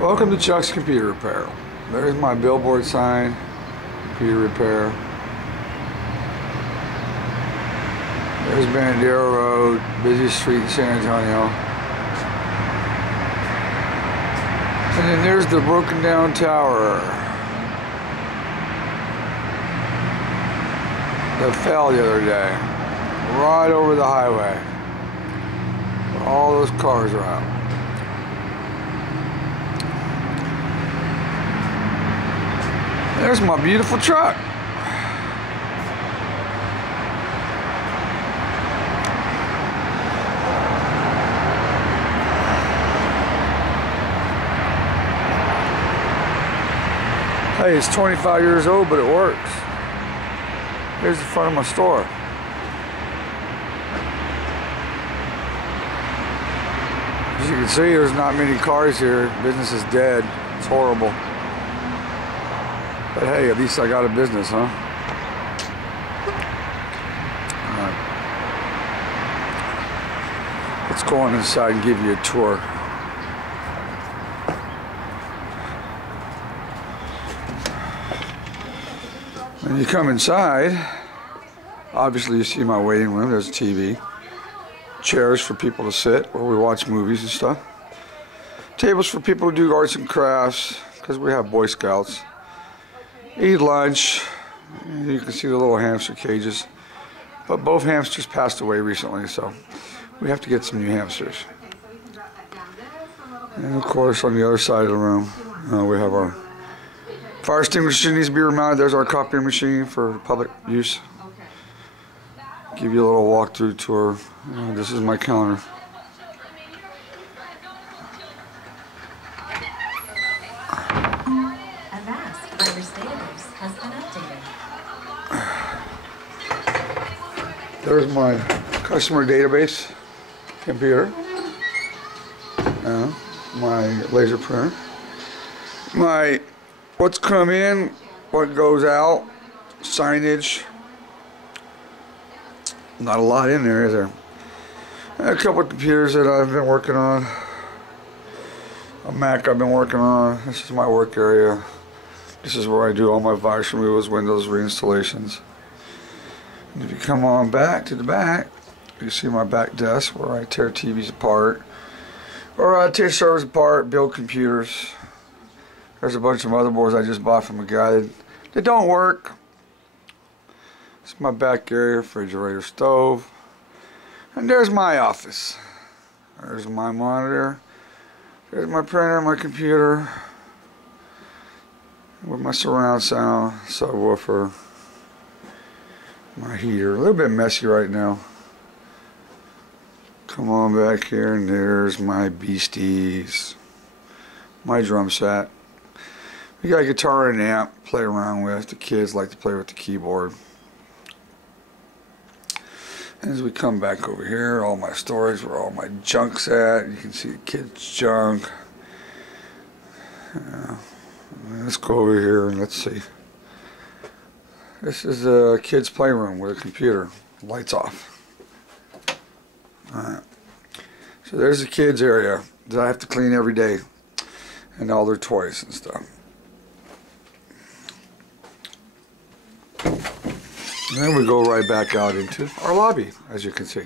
Welcome to Chuck's Computer Repair. There's my billboard sign, computer repair. There's Bandera Road, busiest street in San Antonio. And then there's the broken down tower that fell the other day, right over the highway. All those cars are out. There's my beautiful truck. Hey, it's 25 years old, but it works. Here's the front of my store. As you can see, there's not many cars here. Business is dead. It's horrible. But hey, at least I got a business, huh? Alright. Let's go on inside and give you a tour. When you come inside, obviously you see my waiting room. There's a TV. Chairs for people to sit where we watch movies and stuff. Tables for people to do arts and crafts, because we have Boy Scouts. Eat lunch. You can see the little hamster cages. But both hamsters passed away recently, so we have to get some new hamsters. And of course, on the other side of the room, we have our fire extinguisher needs to be remounted. There's our copy machine for public use. Give you a little walkthrough tour. This is my counter. There's my customer database computer. My laser printer. My what's come in, what goes out, signage. Not a lot in there, is there? A couple of computers that I've been working on. A Mac I've been working on. This is my work area. This is where I do all my virus removals, Windows reinstallations. And if you come on back to the back, you see my back desk where I tear TVs apart, or I tear servers apart, build computers. There's a bunch of motherboards I just bought from a guy that don't work. It's my back area, refrigerator, stove. And there's my office. There's my monitor. There's my printer, my computer. With my surround sound, subwoofer. My heater. A little bit messy right now. Come on back here, and there's my beasties. My drum set. We got a guitar and an amp to play around with. The kids like to play with the keyboard. As we come back over here, all my storage where all my junk's at. You can see the kids' junk. Let's go over here and let's see. This is a kid's playroom with a computer. Lights off. Alright. So there's the kids' area that I have to clean every day. And all their toys and stuff. And then we go right back out into our lobby, as you can see.